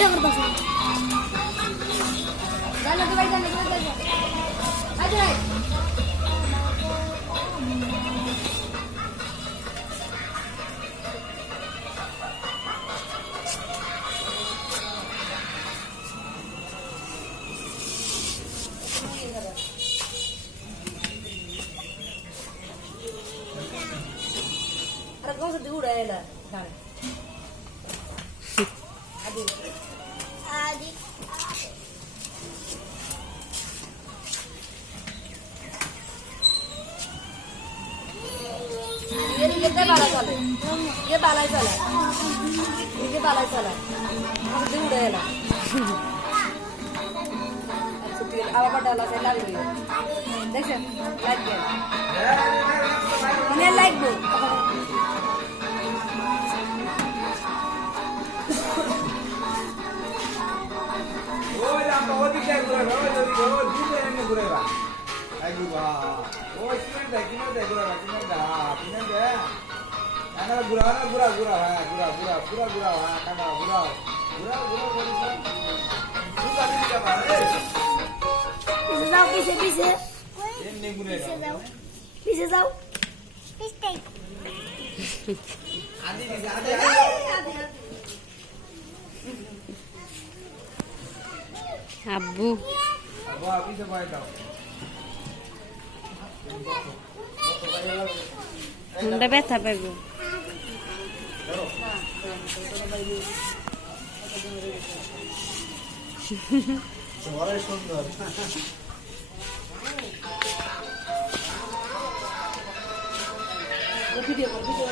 Video করতেছি জানো তো ভাই জানো আজ ভাই Kau sedih udah ya lah, kan? Adik. Adik. Ini kita balai salah. Ini balai salah. Ini balai salah. Kau sedih udah ya lah. Sedih. Apa dalam saya lagi ni? Deksan, like dia. Ini like bu. Bisa tahu? Abu. Abu api sebaik tau. Bunda ব্যথা পাইবো বড় সুন্দর video video